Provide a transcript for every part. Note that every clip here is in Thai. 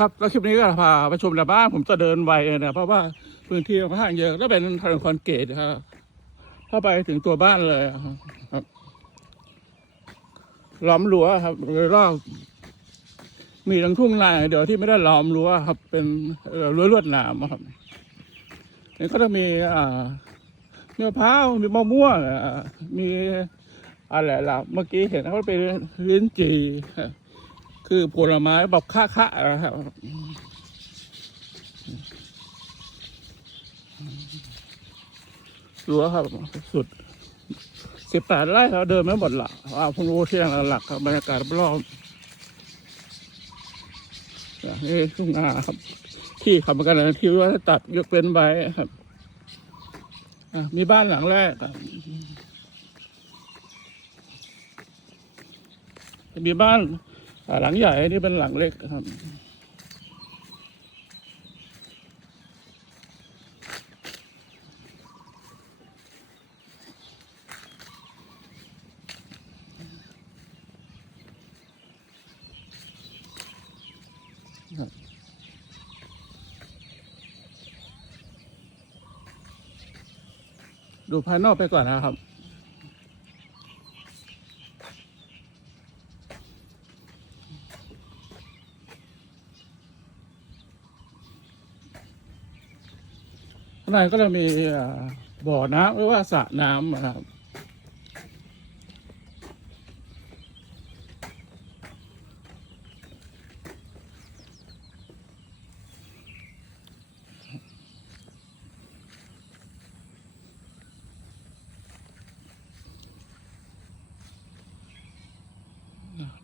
ครับแล้วคลิปนี้ก็พาไปชมในบ้านผมจะเดินไวเลยนะเพราะว่าพื้นที่ค่อนข้างเยอะแล้วเป็นถนนคอนกรีตครับเข้าไปถึงตัวบ้านเลยครับล้อมรั้วครับโดยรอบมีทั้งทุ่งนาเดี๋ยวที่ไม่ได้ล้อมรั้วครับ เป็นรั้วลวดหนามครับนี่ก็จะมีอ่ามีมะพร้าวมีมะม่วงมีอะไรล่ะเมื่อกี้เห็นเขาเป็นลิ้นจี่ คือผลไม้แบบค่าๆนะครับรั้วครับสุดสิบแปดไร่เขาเดินไม่หมดหลักอ่าพุ่งรู้เที่ยงหลักครับบรรยากาศรอบๆอะนี่ทุ่งนาครับ ที่ขับมากันนะที่ว่าตัดยกเป็นใบครับมีบ้านหลังแรกครับมีบ้าน หลังใหญ่นี่เป็นหลังเล็กครับ ดูภายนอกไปก่อนนะครับางในก็จะมีบ่อน้ำหรือว่าสระน้ำนะครับ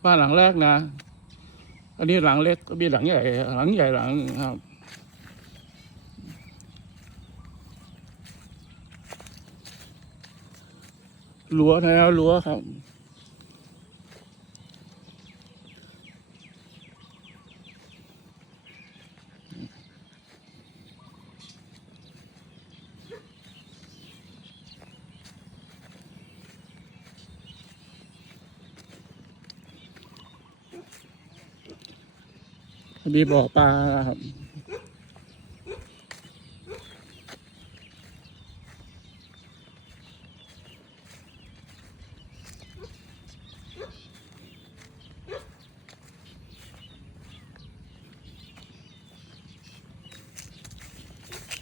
บ้านหลังแรกนะ อันนี้หลังเล็กก็มีหลังใหญ่ หลังใหญ่หลังหนึ่งครับ รั้วนะรั้วครับมีบ่อปลาครับ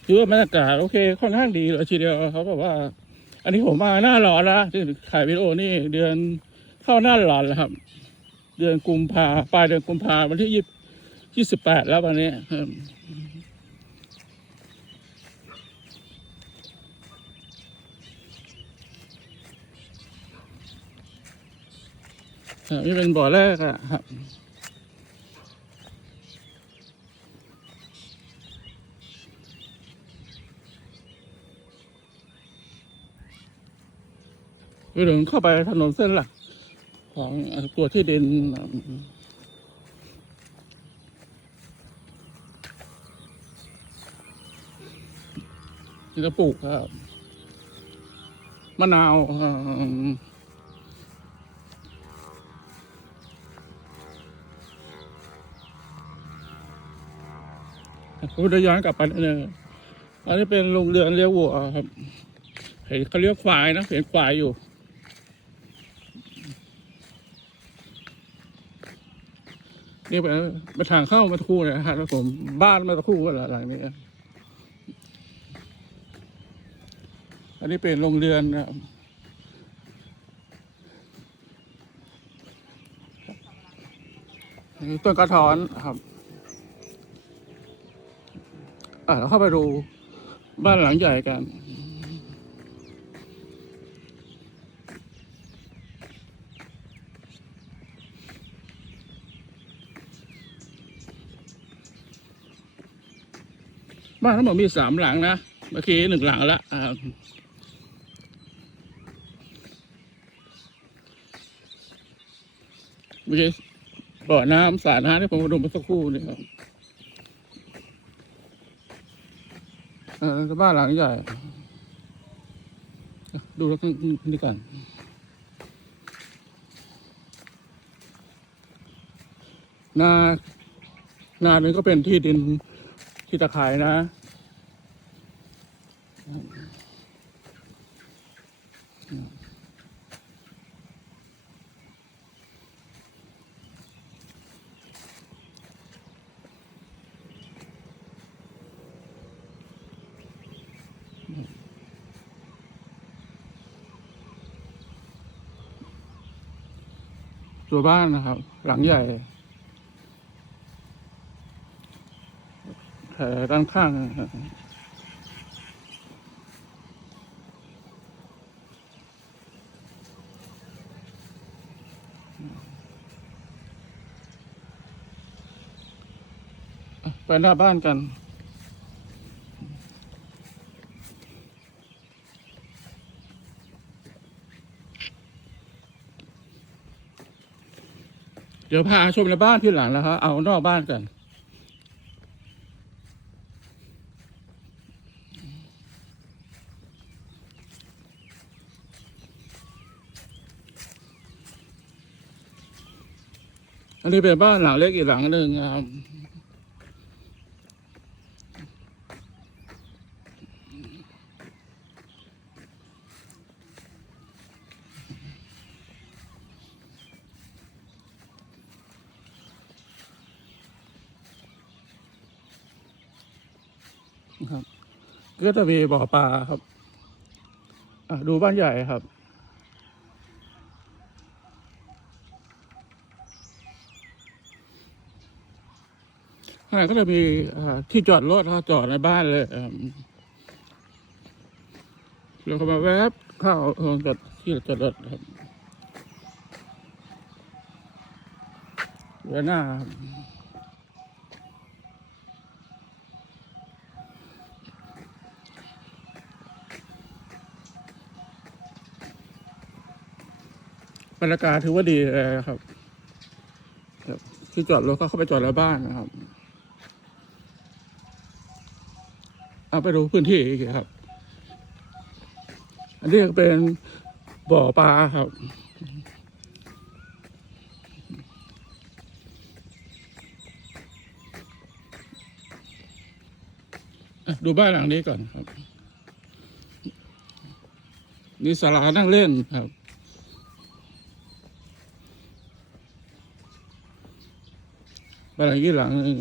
คือว่าบรรยากาศโอเคค่อนข้างดีเลยทีเดียวเขาบอกว่า อันนี้ผมมาหน้าร้อนแล้วที่ถ่ายวิดีโอนี่เดือนเข้าหน้าร้อนแล้วครับ เดือนกุมภาปลายเดือนกุมภาวันที่ยี่ยี่สิบแปดแล้ววันนี้นี่เป็นบ่อแรกอะครับ คือเดินเข้าไปถนนเส้นหลัก ของตัวที่ดินที่จะปลูกครับมะนาวเอ่อผมจะย้อนกลับไปนิดนึงอันนี้เป็นโรงเรือนเลี้ยงวัวครับ เห็นเขาเรียกควายนะ เห็นควายอยู่ นี่เป็นเป็นทางเข้ามาคู่นะฮะแล้วผมบ้านมาตะคู่กันหลังนี้อันนี้เป็นโรงเรือนนะครับอันนี้ต้นกระท้อนครับอะเราเข้าไปดูบ้านหลังใหญ่กัน บ้านทั้งหมดมีสามหลังนะ เมื่อกี้หนึ่งหลังละอ่าไม่ใช่บ่อน้ำสระน้ำที่ผมมาดูเมื่อสักครู่นี่ครับเออบ้านหลังใหญ่ ดูแล้วนี่กันนานานึงก็เป็นที่ดิน ที่ตะขายนะ ตัวบ้านนะครับ หลังใหญ่ แถวด้านข้างไปหน้าบ้านกันเดี๋ยวพาชมในบ้านที่หลังแล้วครับเอานอกบ้านกัน อันนี้เป็นบ้านหลังเล็กอีกหลังหนึ่งครับครับก็จะมีบ่อปลาครับอะดูบ้านใหญ่ครับางในก็จะมีที่จอดรถครับจอดในบ้านเลยอืมแล้วก็มาแวบเข้าจอดที่จอดรถครับด้านหน้าบรรยากาศถือว่าดีเลยครับครับ ที่จอดรถก็เข้าไปจอดในบ้านนะครับ เอาไปดูพื้นที่อีกครับ อันนี้เป็นบ่อปลาครับดูบ้านหลังนี้ก่อนครับ นี่ศาลานั่งเล่นครับบ้านหลังนี้หลังนึง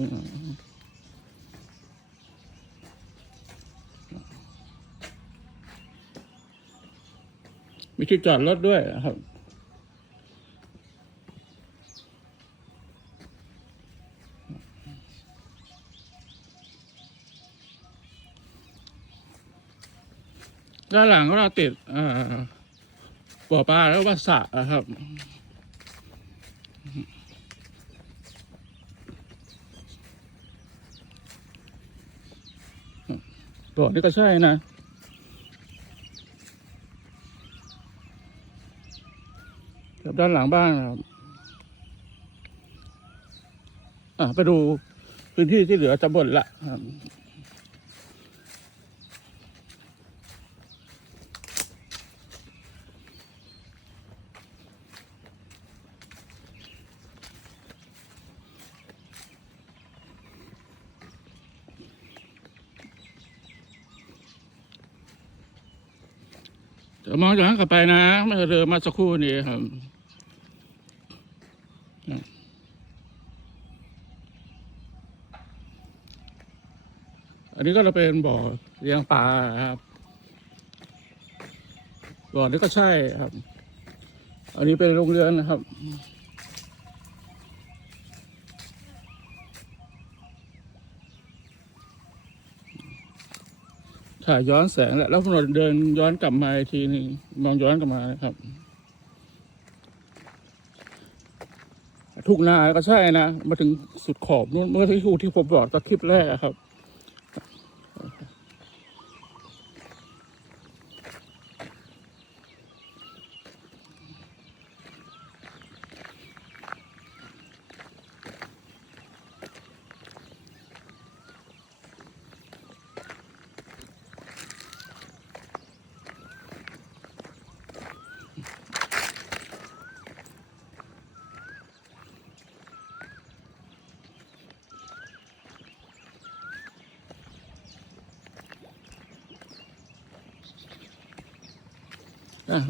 มีที่จอดรถด้วยครับด้านหลังก็เราติดอ่าบ่อปลาแล้วก็สระนะครับ บ่อนี่ก็ใช่นะ กับ ด้านหลังบ้านครับอะไปดูพื้นที่ที่เหลือจะบนละครับเดี๋ยวมองย้อนกลับไปนะเมื่อเดินมาสักครู่นี้ครับ นนี้ก็จะเป็นบ่อเลี้ยงปลาครับ บ่อนี้ก็ใช่ครับ อันนี้เป็นโรงเรือนนะครับถ่ายย้อนแสงแล้วแล้วพอเดินย้อนกลับมาอีกทีนึงมองย้อนกลับมานะครับทุกนาก็ใช่นะ มาถึงสุดขอบนู้นเมื่อที่ที่ผมบอกตอนคลิปแรกครับ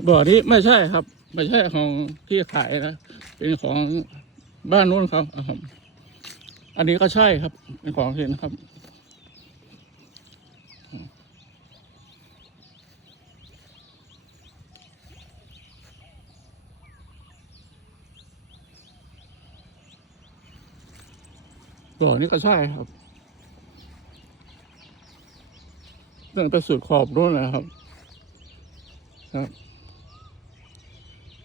บ่อนี้ไม่ใช่ครับ ไม่ใช่ของที่ขายนะ เป็นของบ้านนู้นเขาอะครับอันนี้ก็ใช่ครับ เป็นของเห็นครับบ่อนี้ก็ใช่ครับตั้งแต่สุดขอบนู้นนะครับ ครับ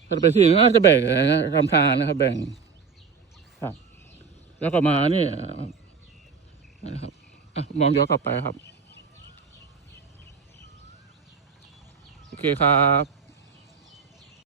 ถ้าไปที่น่าจะแบ่งนะทำทางนะครับ แบ่งครับ แล้วก็มานี่นะครับมองย้อนกลับไปครับ โอเคครับ